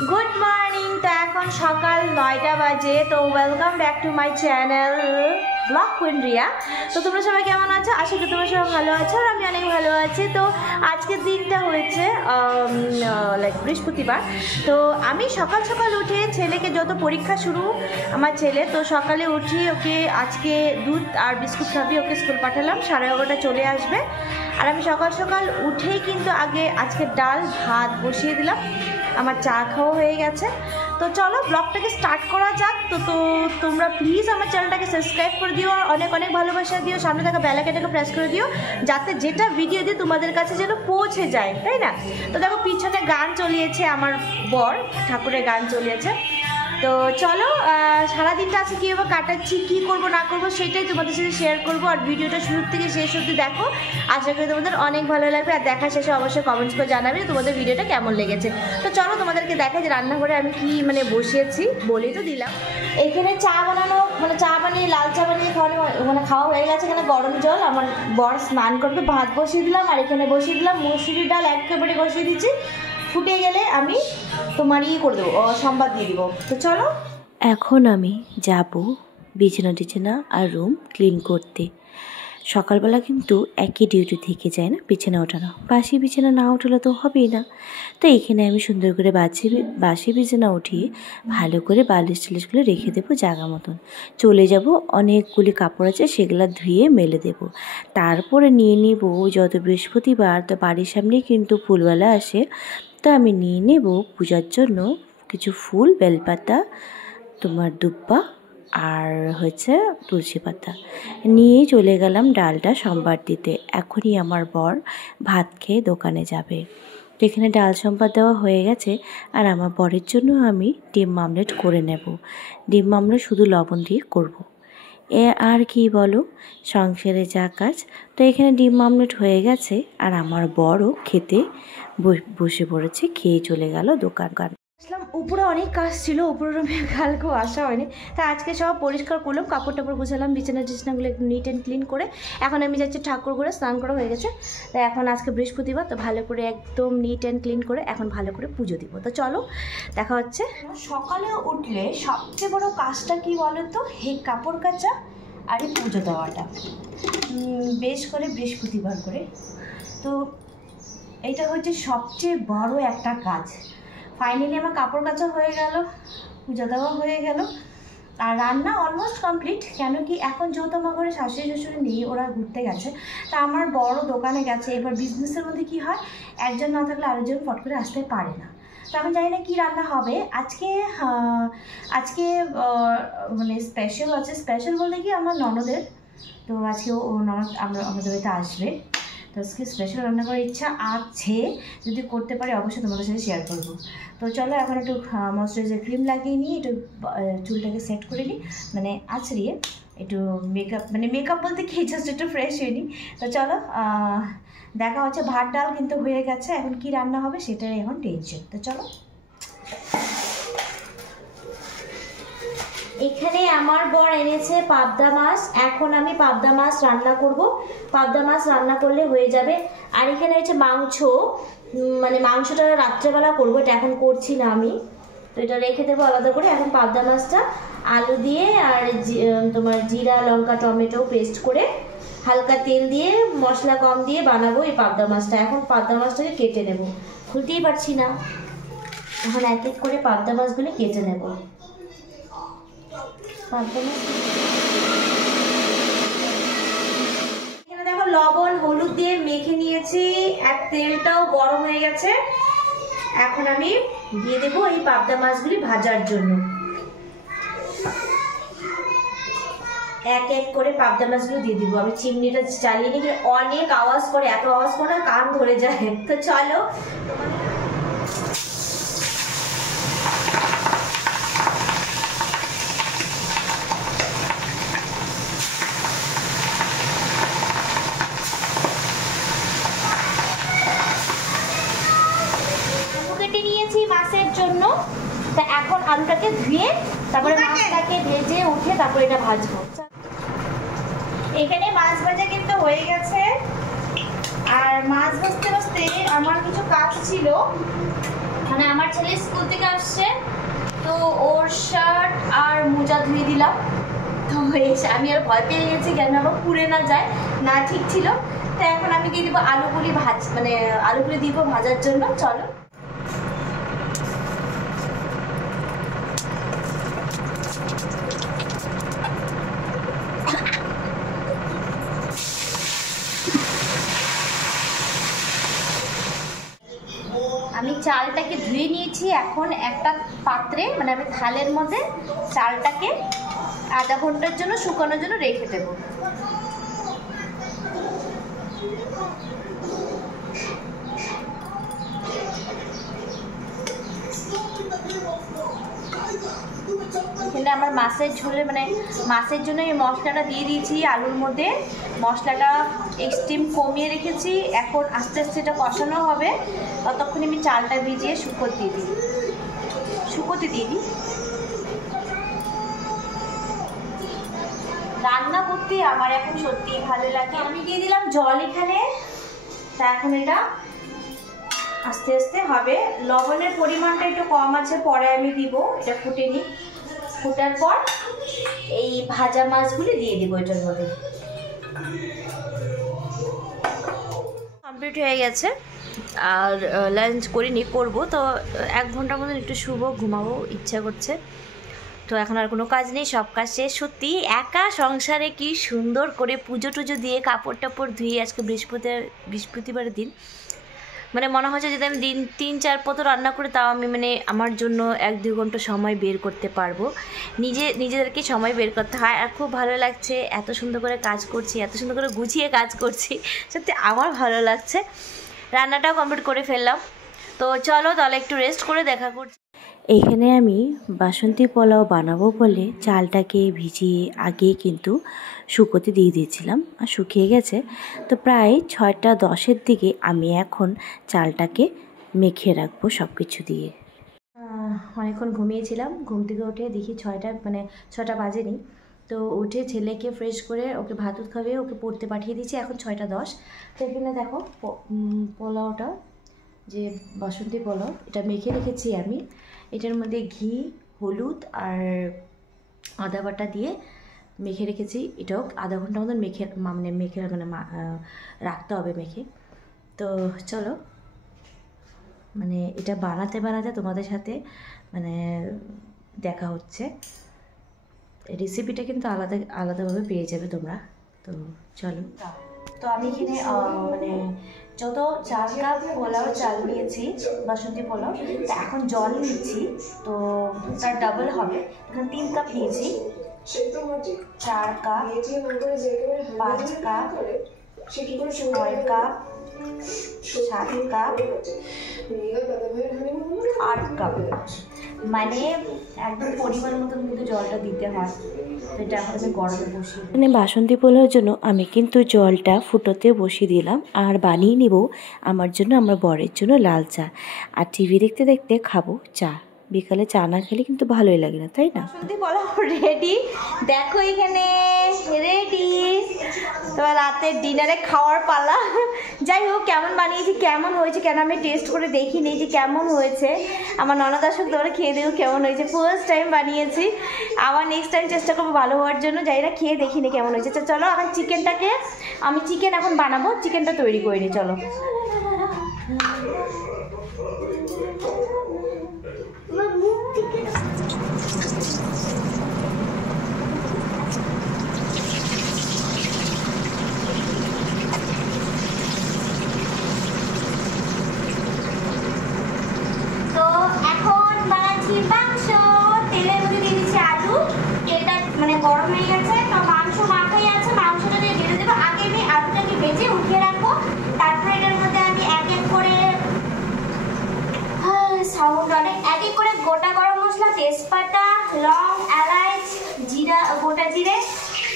Good morning. तो এখন সকাল 9টা বাজে। তো welcome back to my channel blog queen Riya. তো তোমরা সবাই কেমন আছো? আশা করি তোমরা সবাই ভালো আছো আর আমি অনেক ভালো আছি। তো আজকের দিনটা হয়েছে লাইক বৃহস্পতিবার। তো আমি সকাল সকাল উঠে ছেলেকে যত পরীক্ষা শুরু আমার ছেলে, তো সকালে উঠি ওকে আজকে দুধ আর বিস্কুট খাবি ওকে স্কুল পাঠালাম, 11:30 চলে আসবে। আর আমি সকাল সকাল উঠেই কিন্তু আগে আজকে ডাল ভাত বসিয়ে দিলাম, আমার চা খাওয়া হয়ে গেছে। তো চলো ব্লগটাকে স্টার্ট করা যাক। তো তোমরা প্লিজ আমার চ্যানেলটাকে সাবস্ক্রাইব করে দিও আর অনেক অনেক ভালোবাসা দিও, সামনে থাকা বেল আইকনটাকে প্রেস করে দিও যাতে যেটা ভিডিও দিই তোমাদের কাছে যেন পৌঁছে যায়, তাই না? তো দেখো পিছনে গান চলিয়েছে, আমার বর ঠাকুরের গান চলিয়েছে। তো চলো সারাদিনটা আজকে কীভাবে কাটাচ্ছি, কী করবো না করবো সেটাই তোমাদের সাথে শেয়ার করবো। আর ভিডিওটা শুরু থেকে শেষ অবধি দেখো, আশা করি তোমাদের অনেক ভালো লাগবে। আর দেখা শেষে অবশ্যই কমেন্টস করে জানাবে তোমাদের ভিডিওটা কেমন লেগেছে। তো চলো তোমাদেরকে দেখাই যে রান্নাঘরে আমি কি বসিয়েছি, বলেই তো দিলাম। এখানে চা বানানো চা বানিয়ে লাল চা বানিয়ে খাওয়া হয়ে গেছে। এখানে গরম জল, আমার বর স্নান করবে, ভাত বসিয়ে দিলাম। আর এখানে বসিয়ে দিলাম মুসুরির ডাল, একেবারে বসিয়ে দিচ্ছি। ফুটে গেলে আমি তোমার করে দেবো, সংবাদ দিয়ে দিব। তো চলো এখন আমি যাব বিছানা আর রুম ক্লিন করতে। সকালবেলা কিন্তু একই ডিউটি থেকে যায় না, বিছানা ওঠানো। বাসি বিছানা না ওঠালে তো হবেই না। তো এখানে আমি সুন্দর করে বাসি বিছানা উঠিয়ে ভালো করে বালিশ টালিশগুলো রেখে দেবো জায়গা মতন। চলে যাব, অনেকগুলি কাপড় আছে সেগুলো ধুয়ে মেলে দেব। তারপরে নিয়ে নিব, যত বৃহস্পতিবার তো বাড়ির সামনেই কিন্তু ফুলওয়ালা আসে, তো আমি নিয়ে নেব পূজার জন্য কিছু ফুল, বেলপাতা, তোমার দুব্বা আর হচ্ছে তুলসী পাতা নিয়ে চলে গেলাম ডালটা সম্বার দিতে। এখনই আমার বর ভাত খেয়ে দোকানে যাবে। তো এখানে ডাল সম্বার দেওয়া হয়ে গেছে। আর আমার বরের জন্য আমি ডিম মামলেট করে নেব। ডিম মামলেট শুধু লবণ দিয়ে করব। আর কি বলো, সংসারে যা কাজ। তো এখানে ডিম মামলেট হয়ে গেছে আর আমার বরও খেতে বসে পড়েছে, খেয়ে চলে গেল দোকান। আসলাম, উপরে অনেক কাজ ছিল, উপরে রুমে কালকেও আসা হয়নি। তা আজকে সব পরিষ্কার করলাম, কাপড় টাপড় গুছালাম, বিছানাগুলো একটু নিট অ্যান্ড ক্লিন করে এখন আমি যাচ্ছি ঠাকুর করে, স্নান করা হয়ে গেছে। তাই এখন আজকে বৃহস্পতিবার, তো ভালো করে একদম নিট অ্যান্ড ক্লিন করে এখন ভালো করে পুজো দিব। তো চলো দেখা হচ্ছে। সকালে উঠলে সবচেয়ে বড় কাজটা কি বলো তো, হে কাপড় কাচা আর এই পুজো দেওয়াটা, বেশ করে বৃহস্পতিবার করে। তো এইটা হচ্ছে সবচেয়ে বড় একটা কাজ। ফাইনালি আমার কাপড় কাচা হয়ে গেল, পূজা দেওয়া হয়ে গেল, আর রান্না অলমোস্ট কমপ্লিট। কেন কি এখন যেহেতু আমার ঘরে শাশুড়ি শ্বশুরি নেই, ওরা ঘুরতে গেছে, তা আমার বড় দোকানে গেছে। এবার বিজনেসের মধ্যে কি হয়, একজন না থাকলে আরেকজন ফট করে আসতে পারে না। তো আমি জানি না কী রান্না হবে আজকে। স্পেশাল আছে, স্পেশাল বলতে কি আমার ননদের, তো আজকে ও ননদ আমাদের বাড়িতে আসবে। তো আজকে স্পেশাল রান্না করার ইচ্ছা আছে, যদি করতে পারি অবশ্যই তোমাদের সাথে শেয়ার করবো। তো চলো এখন একটু ময়শ্চারাইজার ক্রিম লাগিয়ে নিই, একটু চুলটাকে সেট করে নিই, আছড়িয়ে একটু মেকআপ বলতে কি জাস্ট একটু ফ্রেশ হয়ে নিই। তো চলো দেখা হচ্ছে। ভাত ডাল কিন্তু হয়ে গেছে, এখন কি রান্না হবে সেটাই এখন টেনশন। তো চলো। এখানে আমার বর এনেছে পাবদা মাছ, এখন আমি পাবদা মাছ রান্না করব। পাবদা মাছ রান্না করলে হয়ে যাবে। আর এখানে হচ্ছে মাংস, মাংসটা রাত্রেবেলা করবো, এটা এখন করছি না আমি, তো এটা রেখে দেবো আলাদা করে। এখন পাবদা মাছটা আলু দিয়ে আর তোমার জিরা লঙ্কা টমেটো পেস্ট করে হালকা তেল দিয়ে মশলা কম দিয়ে বানাবো এই পাবদা মাছটা। এখন পাবদা মাছটাকে কেটে নেব, খুলতেই পারছি না, এখন এক এক করে পাবদা মাছগুলো কেটে নেব। এখানে দেখো লবণ হলুদ দিয়ে মেখে নিয়েছি, আর তেলটাও গরম হয়ে গেছে। এখন আমি দিয়ে দেবো এই পাবদা মাছগুলি ভাজার জন্য। এক এক করে পাবদা মাছগুলো দিয়ে দিব। আমি চিমনিটা চালিয়ে নিয়ে অনেক আওয়াজ করে, এত আওয়াজ করে কান ধরে যায়। তো চলো মাছের জন্য। তা এখন আলুটাকে ধুয়ে তারপরে মাছটাকে ভেজে উঠে তারপরে এটা ভাজবো। এখানে মাছ ভাজা কিন্তু হয়ে গেছে। আর মাছ ভাজতে ভাজতে আমার কিছু কাজ ছিল, মানে আমার ছেলে স্কুল থেকে আসছে, তো ওর শার্ট আর মোজা ধুয়ে দিলাম। তো এসে আমি আর ভয় পেয়ে গেছি কেন আবার পুড়ে না যায়, না ঠিক ছিল। তো এখন আমি দিয়ে দিব আলুগুলি মানে আলুগুলি দিব ভাজার জন্য। চলো আমি চালটাকে ধুয়ে নিয়েছি। এখন একটা পাত্রে মানে আমি থালের মধ্যে চালটাকে আধা ঘন্টার জন্য শুকানোর জন্য রেখে দেবো। এখানে আমার মাছের ঝোলে মানে মাছের জন্য এই মশলাটা দিয়ে দিয়েছি আলুর মধ্যে। মশলাটা স্টিম কমিয়ে রেখেছি, এখন আস্তে আস্তে এটা কষানো হবে। ততক্ষণ আমি চালটা ভিজিয়ে শুকোতে দিয়ে দিই। রান্না করতে আমার এখন সত্যিই ভালো লাগে। আমি দিয়ে দিলাম জল এখানে। তা এখন এটা আস্তে আস্তে হবে। লবণের পরিমাণটা একটু কম আছে, পরে আমি দিব। এটা ফুটে নিই, ফোটার পর এই ভাজা মাছগুলি দিয়ে দিব এটার মধ্যে। কমপ্লিট হয়ে গেছে, আর লাঞ্চ করিনি, করবো। তো 1 ঘন্টার মতন একটু ঘুমাবো ইচ্ছা করছে। তো এখন আর কোনো কাজ নেই, সব কাজ শেষ। সত্যি একা সংসারে কি সুন্দর করে পুজো টুজো দিয়ে কাপড় টাপড় ধুয়ে, আজকে বৃহস্পতিবারের দিন, মানে মনে হচ্ছে যদি আমি 3-4 পদ রান্না করি তাও আমি মানে আমার জন্য 1-2 ঘন্টা সময় বের করতে পারবো। নিজেদেরকে সময় বের করতে হয়। আর খুব ভালো লাগছে, এত সুন্দর করে কাজ করছি, এত সুন্দর করে গুছিয়ে কাজ করছি, সত্যি আমার ভালো লাগছে। রান্নাটাও কমপ্লিট করে ফেললাম। তো চলো তাহলে একটু রেস্ট করে দেখা করছি। এইখানে আমি বাসন্তী পোলাও বানাবো বলে চালটাকে ভিজিয়ে আগেই কিন্তু শুকোতে দিয়ে দিয়েছিলাম, আর শুকিয়ে গেছে। তো প্রায় 6টা-10-এর দিকে আমি এখন চালটাকে মেখে রাখবো সব কিছু দিয়ে। অনেকক্ষণ ঘুমিয়েছিলাম, ঘুম থেকে উঠে দেখি 6টা বাজেনি। তো উঠে ছেলেকে ফ্রেশ করে ওকে ভাত খাইয়ে ওকে পড়তে পাঠিয়ে দিয়েছি। এখন 6টা 10। তো এখানে দেখো পোলাওটা, যে বাসন্তী পোলাও, এটা মেখে রেখেছি আমি। এটার মধ্যে ঘি, হলুদ আর আদা বাটা দিয়ে মেখে রেখেছি। এটাও আধা ঘন্টা মতন মেখে রাখতে হবে মেখে। তো চলো মানে এটা বানাতে তোমাদের সাথে মানে দেখা হচ্ছে। রেসিপিটা কিন্তু আলাদাভাবে পেয়ে যাবে তোমরা। তো চলো। তো আমি এখানে মানে যত 4 কাপ পোলাও চাল নিয়েছি, বাসন্তী পোলাও, তো এখন জল নিচ্ছি, তো তার ডাবল হবে। এখন 3 কাপ নিয়েছি। 4 cup, 5 cup, 6 cup, 7 cup, 8 cup, মানে একদম পরিমাণ মতন কিন্তু জলটা দিতে হয়। তো এটা এখন আমি গরমে বসিয়ে, মানে বাসন্তী পোলাওর জন্য আমি কিন্তু জলটা ফুটোতে বসিয়ে দিলাম, আর বানিয়ে নিব আমার জন্য, আমার বরের জন্য লাল চা। আর টিভি দেখতে দেখতে খাবো চা। বিকালে চা না খেলে কিন্তু ভালোই লাগে না, তাই না? বাসন্তী পোলাও রেডি, দেখো এখানে রেডি। তো রাতের ডিনারে খাওয়ার পালা। যাই হোক, কেমন বানিয়েছি, কেমন হয়েছে, কেন আমি টেস্ট করে দেখিনি যে কেমন হয়েছে। আমার ননদ আসুক, তোমরা খেয়ে দেখো কেমন হয়েছে। ফার্স্ট টাইম বানিয়েছি, আবার নেক্সট টাইম চেষ্টা করবো ভালো হওয়ার জন্য। যাই না, খেয়ে দেখিনি কেমন হয়েছে। চলো এখন আমি চিকেন এখন বানাবো, চিকেনটা তৈরি করে নিই। চলো। মাংস তেলের মধ্যে দিয়ে দিচ্ছি আলু। তেলটা মানে গরম হয়ে গেছে, তো মাংস মাখাই আছে, মাংসটা দিয়ে ঢেলে দেবো। আগে আমি আলুটাকে ভেজে উঠিয়ে রাখবো, তারপরে এটার মধ্যে আমি এক এক করে গোটা গরম মশলা, তেজপাতা, লং, এলাচ, জিরা, গোটা জিরে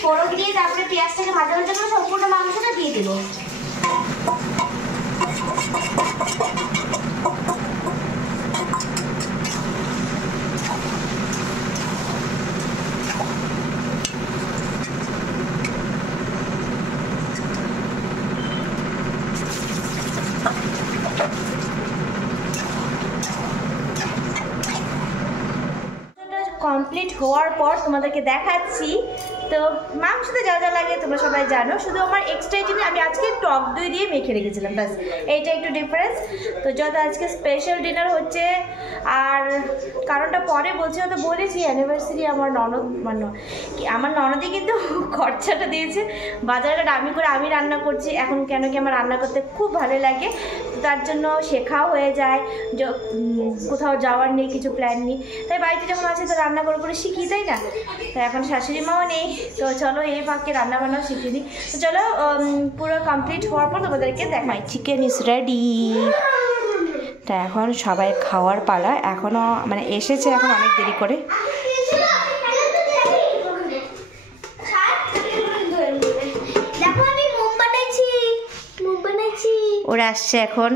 ফোড়ন দিয়ে তারপরে পেঁয়াজটাকে ভাজা ভাজা করে সম্পূর্ণ মাংসটা দিয়ে দেবো। কমপ্লিট হওয়ার পর তোমাদেরকে দেখাচ্ছি। তো মাংসতে যা যা লাগে তোমরা সবাই জানো, শুধু আমার এক্সট্রা আইটেমে আমি আজকে টক দই দিয়ে মেখে রেখেছিলাম, ব্যাস এইটা একটু ডিফারেন্স। তো যত আজকে স্পেশাল ডিনার হচ্ছে, আর কারণটা পরে বলছি, হয়তো বলেছি অ্যানিভার্সারি আমার ননদ আমার ননদই কিন্তু খরচাটা দিয়েছে, বাজারঘাট আমি করে আমি রান্না করছি। এখন কেন কি আমার রান্না করতে খুব ভালো লাগে, তো তার জন্য শেখাও হয়ে যায়, কোথাও যাওয়ার নেই, কিছু প্ল্যান নেই, তাই বাড়িতে যখন আছে তো রান্না করে শিখি, তাই না? তো এখন শাশুড়ি মাও নেই, তো চলো এই ফাঁকে রান্না বান্নাও শিখিয়ে দিই। তো চলো পুরো কমপ্লিট হওয়ার পর তোমাদেরকে দেখাই। Chicken is ready. তা এখন সবাই খাওয়ার পালা, এখনও মানে এসেছে এখন অনেক দেরি করে। ওরা আসছে এখন,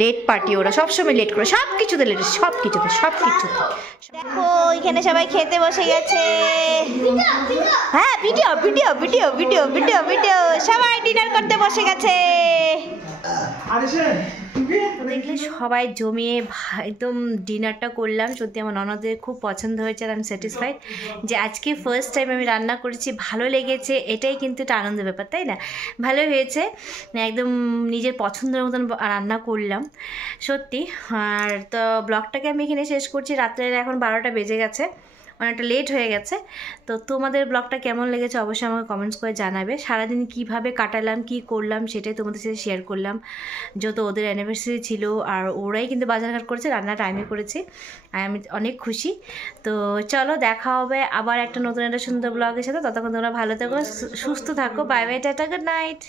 লেট পার্টি, ওরা সবসময় লেট করে, সব কিছুতে লেট, সব কিছুতে। দেখো এখানে সবাই খেতে বসে গেছে। হ্যাঁ, video video video video video video সবাই ডিনার করতে বসে গেছে। দেখলে সবাই জমিয়ে একদম ডিনারটা করলাম। সত্যি আমার ননদের খুব পছন্দ হয়েছে, আর আমি স্যাটিসফাইড যে আজকে ফার্স্ট টাইম আমি রান্না করেছি, ভালো লেগেছে, এটাই কিন্তু একটা আনন্দের ব্যাপার, তাই না? ভালো হয়েছে, একদম নিজের পছন্দের মতন রান্না করলাম সত্যি। আর তো ব্লগটাকে আমি এখানে শেষ করছি, রাত্রের এখন 12টা বেজে গেছে, অনেকটা লেট হয়ে গেছে। তো তোমাদের ব্লগটা কেমন লেগেছে অবশ্যই আমাকে কমেন্টস করে জানাবে। সারাদিন কিভাবে কাটালাম, কি করলাম সেটাই তোমাদের সাথে শেয়ার করলাম, যেহেতু ওদের অ্যানিভার্সারি ছিল আর ওরাই কিন্তু বাজারঘাট করেছে, রান্নাটা আমি করেছি, আর আমি অনেক খুশি। তো চলো দেখা হবে আবার একটা নতুন একটা সুন্দর ব্লগের সাথে। ততক্ষণ তোমরা ভালো থাকো, সুস্থ থাকো। Bye bye, tata, good night.